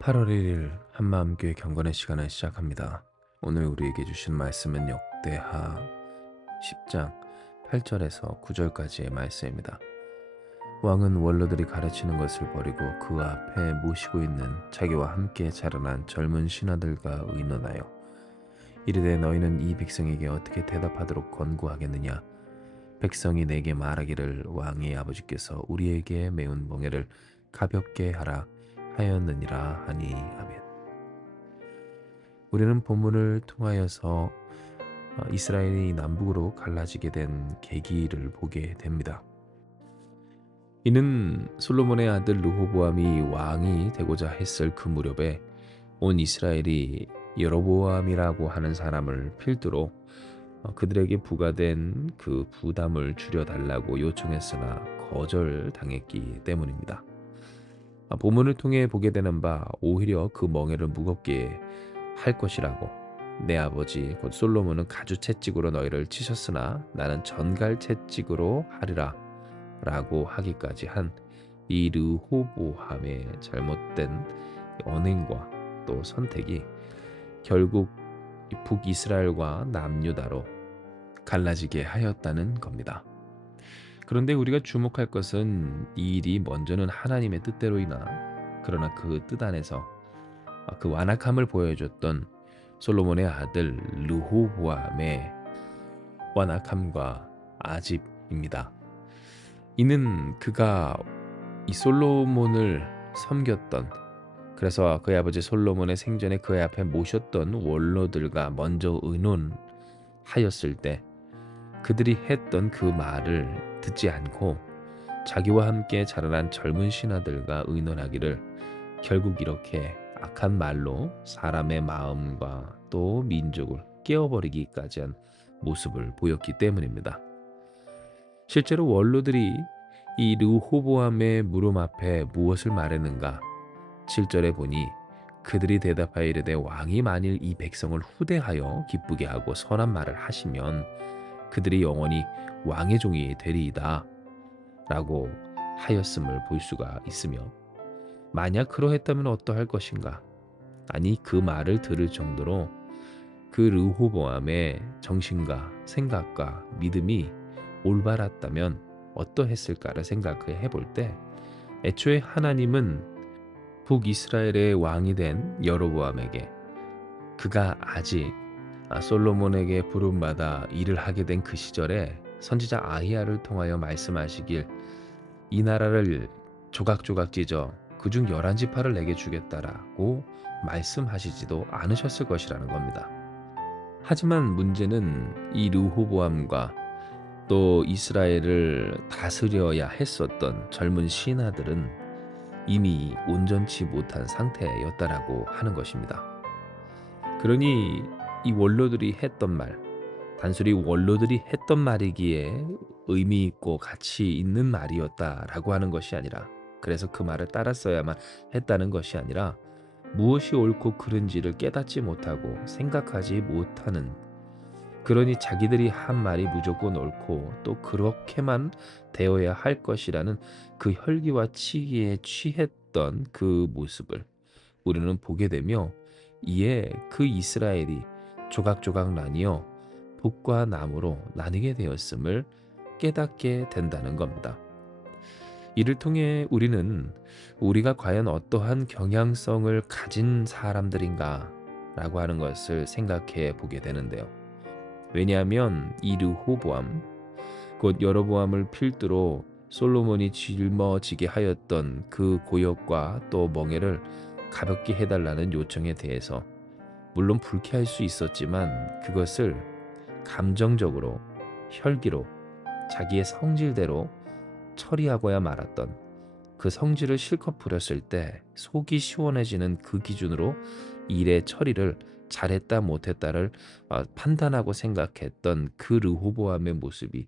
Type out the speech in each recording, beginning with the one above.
8월 1일 한마음교회 경건의 시간을 시작합니다. 오늘 우리에게 주신 말씀은 역대하 10장 8절에서 9절까지의 말씀입니다. 왕은 원로들이 가르치는 것을 버리고 그 앞에 모시고 있는 자기와 함께 자라난 젊은 신하들과 의논하여 이르되 너희는 이 백성에게 어떻게 대답하도록 권고하겠느냐. 백성이 내게 말하기를 왕의 아버지께서 우리에게 메운 멍에를 가볍게 하라 하였느니라 하니. 아멘. 우리는 본문을 통하여서 이스라엘이 남북으로 갈라지게 된 계기를 보게 됩니다. 이는 솔로몬의 아들 르호보암이 왕이 되고자 했을 그 무렵에 온 이스라엘이 여로보암이라고 하는 사람을 필두로 그들에게 부과된 그 부담을 줄여달라고 요청했으나 거절당했기 때문입니다. 본문을 통해 보게 되는 바 오히려 그 멍에를 무겁게 할 것이라고, 내 아버지 곧 솔로몬은 가주 채찍으로 너희를 치셨으나 나는 전갈 채찍으로 하리라 라고 하기까지 한 이 르호보암의 잘못된 언행과 또 선택이 결국 북이스라엘과 남유다로 갈라지게 하였다는 겁니다. 그런데 우리가 주목할 것은 이 일이 먼저는 하나님의 뜻대로이나, 그러나 그 뜻 안에서 그 완악함을 보여줬던 솔로몬의 아들 르호보암의 완악함과 아집입니다. 이는 그가 이 솔로몬을 섬겼던, 그래서 그의 아버지 솔로몬의 생전에 그의 앞에 모셨던 원로들과 먼저 의논하였을 때 그들이 했던 그 말을 듣지 않고 자기와 함께 자라난 젊은 신하들과 의논하기를 결국 이렇게 악한 말로 사람의 마음과 또 민족을 깨어버리기까지 한 모습을 보였기 때문입니다. 실제로 원로들이 이 르호보암의 물음 앞에 무엇을 말했는가? 7절에 보니 그들이 대답하여 이르되 왕이 만일 이 백성을 후대하여 기쁘게 하고 선한 말을 하시면 그들이 영원히 왕의 종이 되리이다 라고 하였음을 볼 수가 있으며, 만약 그러했다면 어떠할 것인가? 아니, 그 말을 들을 정도로 그 르호보암의 정신과 생각과 믿음이 올바랐다면 어떠했을까를 생각해 볼 때, 애초에 하나님은 북이스라엘의 왕이 된 여로보암에게 그가 아직 솔로몬에게 부름받아 일을 하게 된 그 시절에 선지자 아히야를 통하여 말씀하시길 이 나라를 조각조각 찢어 그중 11지파를 내게 주겠다라고 말씀하시지도 않으셨을 것이라는 겁니다. 하지만 문제는 이 르호보암과 또 이스라엘을 다스려야 했었던 젊은 신하들은 이미 온전치 못한 상태였다라고 하는 것입니다. 그러니 이 원로들이 했던 말, 단순히 원로들이 했던 말이기에 의미 있고 가치 있는 말이었다라고 하는 것이 아니라, 그래서 그 말을 따랐어야만 했다는 것이 아니라, 무엇이 옳고 그른지를 깨닫지 못하고 생각하지 못하는, 그러니 자기들이 한 말이 무조건 옳고 또 그렇게만 되어야 할 것이라는 그 혈기와 치기에 취했던 그 모습을 우리는 보게 되며, 이에 그 이스라엘이 조각조각 나뉘어 북과 남으로 나뉘게 되었음을 깨닫게 된다는 겁니다. 이를 통해 우리는 우리가 과연 어떠한 경향성을 가진 사람들인가 라고 하는 것을 생각해 보게 되는데요. 왜냐하면 이 르호보암, 곧 여로보암을 필두로 솔로몬이 짊어지게 하였던 그 고역과 또 멍에를 가볍게 해달라는 요청에 대해서 물론 불쾌할 수 있었지만, 그것을 감정적으로, 혈기로, 자기의 성질대로 처리하고야 말았던, 그 성질을 실컷 부렸을 때 속이 시원해지는 그 기준으로 일의 처리를 잘했다 못했다를 판단하고 생각했던 그 르호보암의 모습이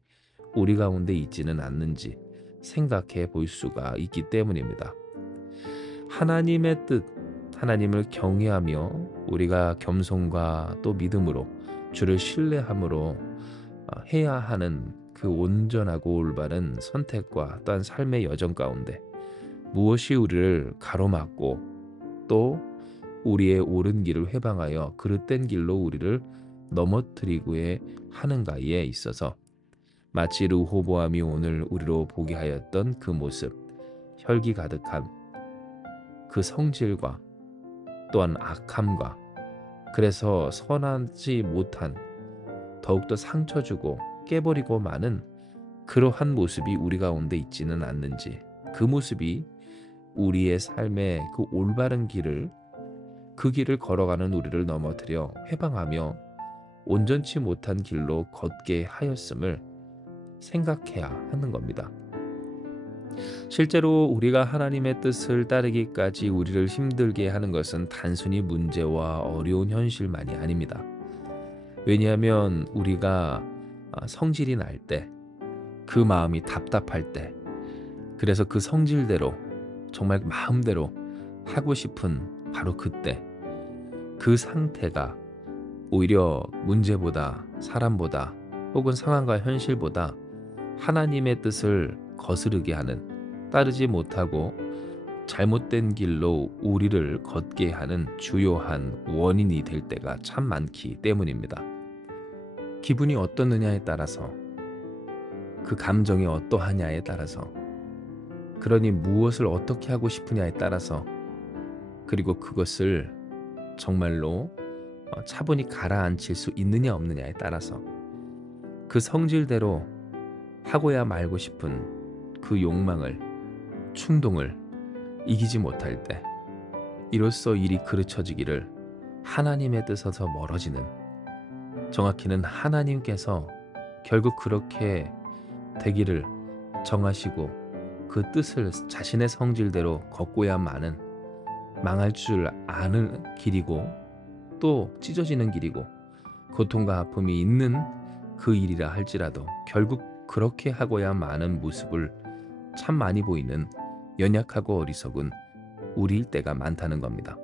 우리 가운데 있지는 않는지 생각해 볼 수가 있기 때문입니다. 하나님의 뜻, 하나님을 경외하며 우리가 겸손과 또 믿음으로 주를 신뢰함으로 해야 하는 그 온전하고 올바른 선택과 또한 삶의 여정 가운데 무엇이 우리를 가로막고 또 우리의 옳은 길을 회방하여 그릇된 길로 우리를 넘어뜨리고에 하는가에 있어서 마치 르호보암이 오늘 우리로 보게 하였던 그 모습, 혈기 가득한 그 성질과 또한 악함과, 그래서 선하지 못한, 더욱더 상처 주고 깨버리고 마는 그러한 모습이 우리 가운데 있지는 않는지, 그 모습이 우리의 삶의 그 올바른 길을, 그 길을 걸어가는 우리를 넘어뜨려 회방하며 온전치 못한 길로 걷게 하였음을 생각해야 하는 겁니다. 실제로 우리가 하나님의 뜻을 따르기까지 우리를 힘들게 하는 것은 단순히 문제와 어려운 현실만이 아닙니다. 왜냐하면 우리가 성질이 날 때, 그 마음이 답답할 때, 그래서 그 성질대로 정말 마음대로 하고 싶은 바로 그때, 그 상태가 오히려 문제보다, 사람보다, 혹은 상황과 현실보다 하나님의 뜻을 거스르게 하는, 따르지 못하고 잘못된 길로 우리를 걷게 하는 주요한 원인이 될 때가 참 많기 때문입니다. 기분이 어떻느냐에 따라서, 그 감정이 어떠하냐에 따라서, 그러니 무엇을 어떻게 하고 싶으냐에 따라서, 그리고 그것을 정말로 차분히 가라앉힐 수 있느냐 없느냐에 따라서, 그 성질대로 하고야 말고 싶은 그 욕망을, 충동을 이기지 못할 때, 이로써 일이 그르쳐지기를 하나님의 뜻에서 멀어지는, 정확히는 하나님께서 결국 그렇게 되기를 정하시고 그 뜻을 자신의 성질대로 걷고야만은 망할 줄 아는 길이고, 또 찢어지는 길이고, 고통과 아픔이 있는 그 일이라 할지라도 결국 그렇게 하고야 마는 모습을 참 많이 보이는 연약하고 어리석은 우리일 때가 많다는 겁니다.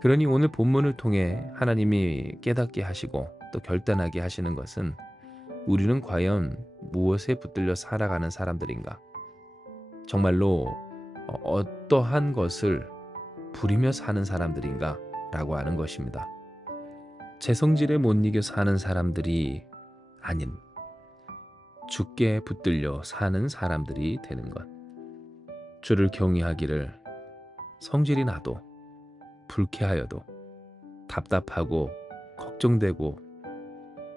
그러니 오늘 본문을 통해 하나님이 깨닫게 하시고 또 결단하게 하시는 것은, 우리는 과연 무엇에 붙들려 살아가는 사람들인가, 정말로 어떠한 것을 부리며 사는 사람들인가 라고 하는 것입니다. 제 성질에 못 이겨 사는 사람들이 아닌 주께 붙들려 사는 사람들이 되는 것, 주를 경외하기를 성질이 나도, 불쾌하여도, 답답하고 걱정되고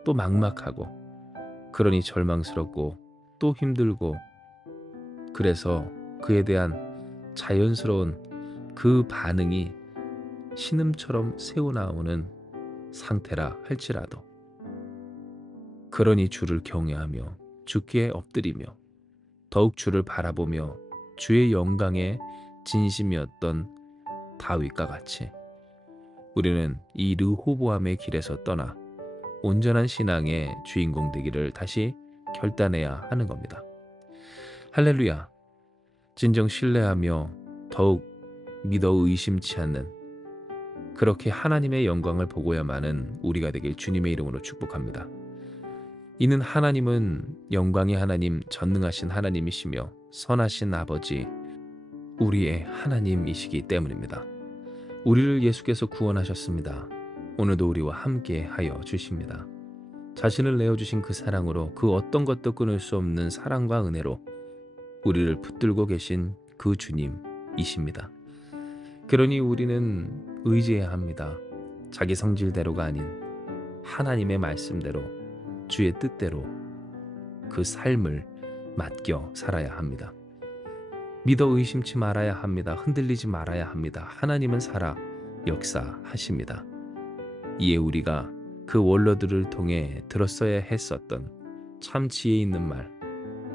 또 막막하고, 그러니 절망스럽고 또 힘들고, 그래서 그에 대한 자연스러운 그 반응이 신음처럼 새어나오는 상태라 할지라도, 그러니 주를 경외하며 주께 엎드리며 더욱 주를 바라보며 주의 영광에 진심이었던 다윗과 같이 우리는 이 르호보암의 길에서 떠나 온전한 신앙의 주인공 되기를 다시 결단해야 하는 겁니다. 할렐루야. 진정 신뢰하며 더욱 믿어 의심치 않는, 그렇게 하나님의 영광을 보고야만은 우리가 되길 주님의 이름으로 축복합니다. 이는 하나님은 영광의 하나님, 전능하신 하나님이시며 선하신 아버지, 우리의 하나님이시기 때문입니다. 우리를 예수께서 구원하셨습니다. 오늘도 우리와 함께 하여 주십니다. 자신을 내어주신 그 사랑으로, 그 어떤 것도 끊을 수 없는 사랑과 은혜로 우리를 붙들고 계신 그 주님이십니다. 그러니 우리는 의지해야 합니다. 자기 성질대로가 아닌 하나님의 말씀대로, 주의 뜻대로 그 삶을 맡겨 살아야 합니다. 믿어 의심치 말아야 합니다. 흔들리지 말아야 합니다. 하나님은 살아 역사하십니다. 이에 우리가 그 원로들을 통해 들었어야 했었던 참 지혜 있는 말,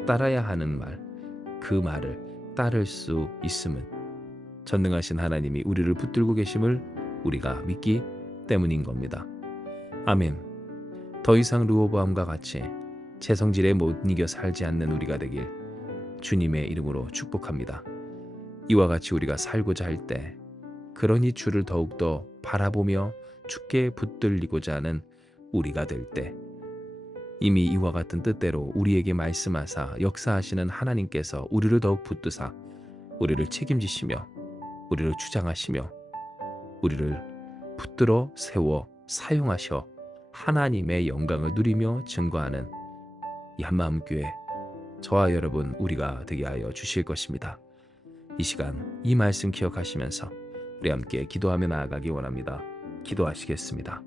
따라야 하는 말, 그 말을 따를 수 있음은 전능하신 하나님이 우리를 붙들고 계심을 우리가 믿기 때문인 겁니다. 아멘. 더 이상 르호보암과 같이 제 성질에 못 이겨 살지 않는 우리가 되길 주님의 이름으로 축복합니다. 이와 같이 우리가 살고자 할 때, 그러니 주를 더욱더 바라보며 주께 붙들리고자 하는 우리가 될 때, 이미 이와 같은 뜻대로 우리에게 말씀하사 역사하시는 하나님께서 우리를 더욱 붙드사 우리를 책임지시며 우리를 주장하시며 우리를 붙들어 세워 사용하셔 하나님의 영광을 누리며 증거하는 이 한마음교회 저와 여러분 우리가 되게 하여 주실 것입니다. 이 시간 이 말씀 기억하시면서 우리 함께 기도하며 나아가기 원합니다. 기도하시겠습니다.